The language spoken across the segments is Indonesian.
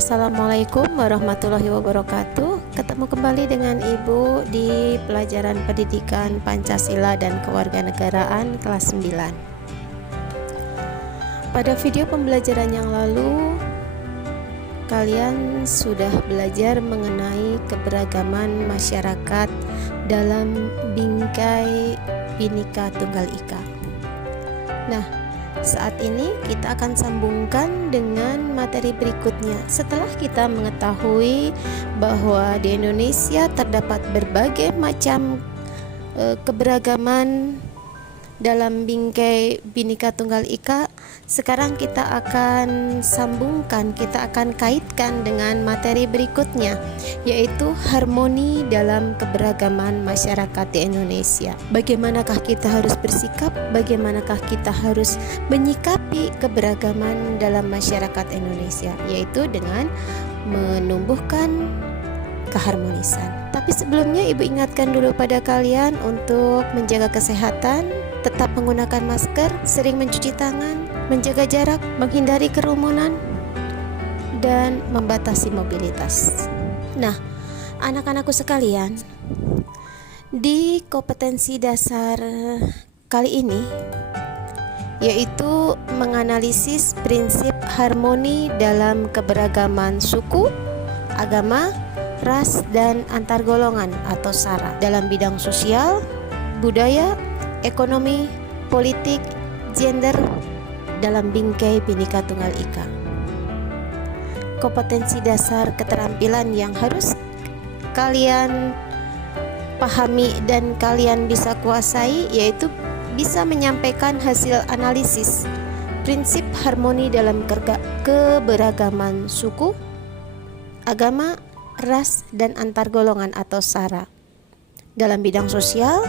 Assalamualaikum warahmatullahi wabarakatuh. Ketemu kembali dengan Ibu di pelajaran pendidikan Pancasila dan Kewarganegaraan kelas 9. Pada video pembelajaran yang lalu, kalian sudah belajar mengenai keberagaman masyarakat dalam bingkai Bhinneka Tunggal Ika. Nah, saat ini kita akan sambungkan dengan materi berikutnya. Setelah kita mengetahui bahwa di Indonesia terdapat berbagai macam keberagaman dalam bingkai Bhinneka Tunggal Ika, sekarang kita akan sambungkan, kita akan kaitkan dengan materi berikutnya, yaitu harmoni dalam keberagaman masyarakat di Indonesia. Bagaimanakah kita harus bersikap, bagaimanakah kita harus menyikapi keberagaman dalam masyarakat Indonesia, yaitu dengan menumbuhkan keharmonisan. Tapi sebelumnya Ibu ingatkan dulu pada kalian untuk menjaga kesehatan, tetap menggunakan masker, sering mencuci tangan, menjaga jarak, menghindari kerumunan, dan membatasi mobilitas. Nah, anak-anakku sekalian, di kompetensi dasar kali ini, yaitu menganalisis prinsip harmoni dalam keberagaman suku, agama, ras, dan antar golongan atau SARA dalam bidang sosial, budaya, ekonomi, politik, gender dalam bingkai Bhinneka Tunggal Ika. Kompetensi dasar keterampilan yang harus kalian pahami dan kalian bisa kuasai, yaitu bisa menyampaikan hasil analisis prinsip harmoni dalam keberagaman suku, agama, ras, dan antar golongan atau SARA dalam bidang sosial,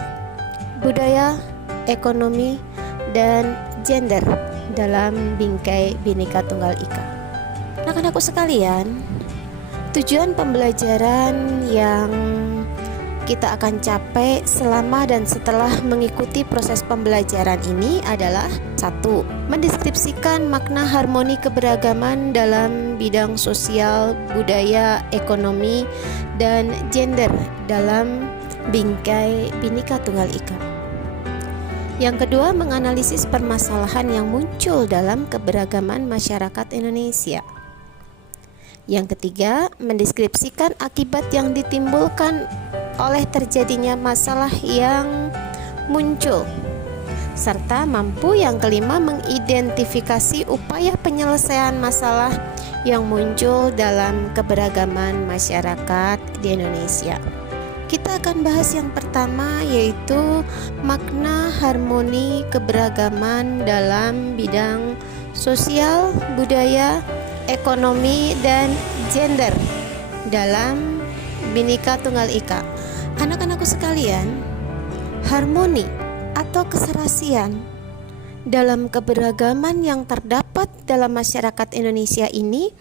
budaya, ekonomi, dan gender dalam bingkai Bhinneka Tunggal Ika. Anak-anakku sekalian, tujuan pembelajaran yang kita akan capai selama dan setelah mengikuti proses pembelajaran ini adalah: 1. Mendeskripsikan makna harmoni keberagaman dalam bidang sosial, budaya, ekonomi, dan gender dalam bingkai Bhinneka Tunggal Ika. Yang kedua, menganalisis permasalahan yang muncul dalam keberagaman masyarakat Indonesia. Yang ketiga, mendeskripsikan akibat yang ditimbulkan oleh terjadinya masalah yang muncul. Serta mampu yang kelima, mengidentifikasi upaya penyelesaian masalah yang muncul dalam keberagaman masyarakat di Indonesia. Kita akan bahas yang pertama, yaitu makna harmoni keberagaman dalam bidang sosial, budaya, ekonomi, dan gender dalam Bhinneka Tunggal Ika. Anak-anakku sekalian, harmoni atau keserasian dalam keberagaman yang terdapat dalam masyarakat Indonesia ini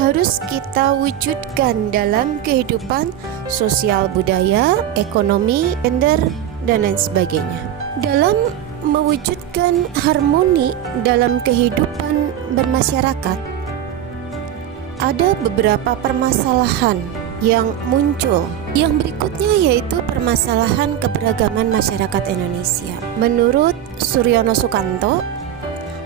harus kita wujudkan dalam kehidupan sosial, budaya, ekonomi, gender, dan lain sebagainya. Dalam mewujudkan harmoni dalam kehidupan bermasyarakat, ada beberapa permasalahan yang muncul. Yang berikutnya yaitu permasalahan keberagaman masyarakat Indonesia. Menurut Suryono Sukanto,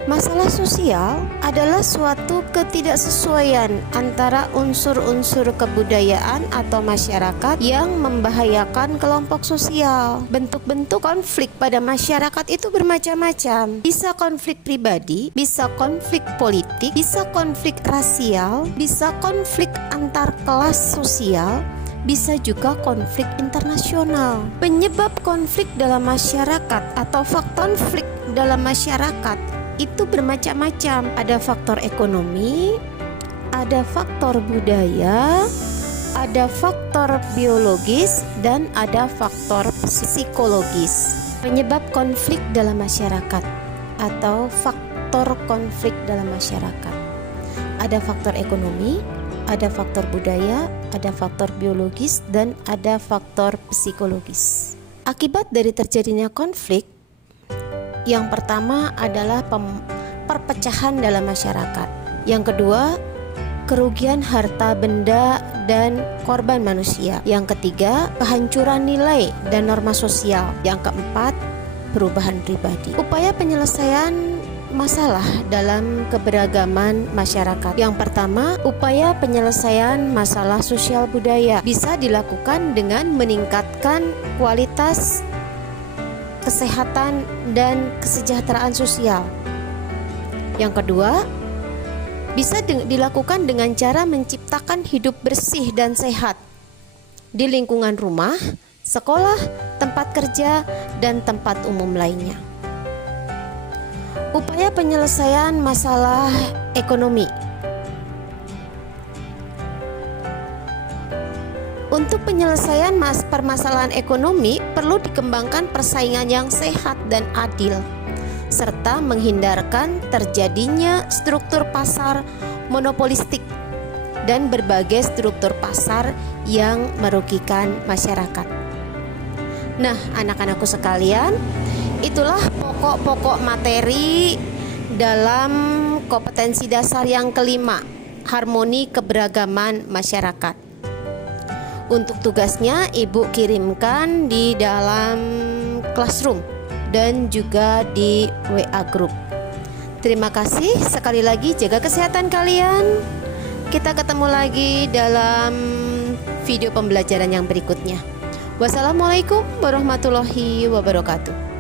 masalah sosial adalah suatu ketidaksesuaian antara unsur-unsur kebudayaan atau masyarakat yang membahayakan kelompok sosial. Bentuk-bentuk konflik pada masyarakat itu bermacam-macam. Bisa konflik pribadi, bisa konflik politik, bisa konflik rasial, bisa konflik antar kelas sosial, bisa juga konflik internasional. Penyebab konflik dalam masyarakat atau faktor konflik dalam masyarakat itu bermacam-macam. Ada faktor ekonomi, ada faktor budaya, ada faktor biologis, dan ada faktor psikologis. Penyebab konflik dalam masyarakat atau faktor konflik dalam masyarakat. Ada faktor ekonomi, ada faktor budaya, ada faktor biologis, dan ada faktor psikologis. Akibat dari terjadinya konflik, yang pertama adalah perpecahan dalam masyarakat. Yang kedua, kerugian harta benda dan korban manusia. Yang ketiga, kehancuran nilai dan norma sosial. Yang keempat, perubahan pribadi. Upaya penyelesaian masalah dalam keberagaman masyarakat. Yang pertama, upaya penyelesaian masalah sosial budaya bisa dilakukan dengan meningkatkan kualitas kesehatan dan kesejahteraan sosial. Yang kedua, bisa dilakukan dengan cara menciptakan hidup bersih dan sehat di lingkungan rumah, sekolah, tempat kerja, dan tempat umum lainnya. Upaya penyelesaian masalah ekonomi. Untuk penyelesaian permasalahan ekonomi perlu dikembangkan persaingan yang sehat dan adil, serta menghindarkan terjadinya struktur pasar monopolistik dan berbagai struktur pasar yang merugikan masyarakat. Nah, anak-anakku sekalian, itulah pokok-pokok materi dalam kompetensi dasar yang kelima, harmoni keberagaman masyarakat. Untuk tugasnya, Ibu kirimkan di dalam classroom dan juga di WA group. Terima kasih sekali lagi, jaga kesehatan kalian. Kita ketemu lagi dalam video pembelajaran yang berikutnya. Wassalamualaikum warahmatullahi wabarakatuh.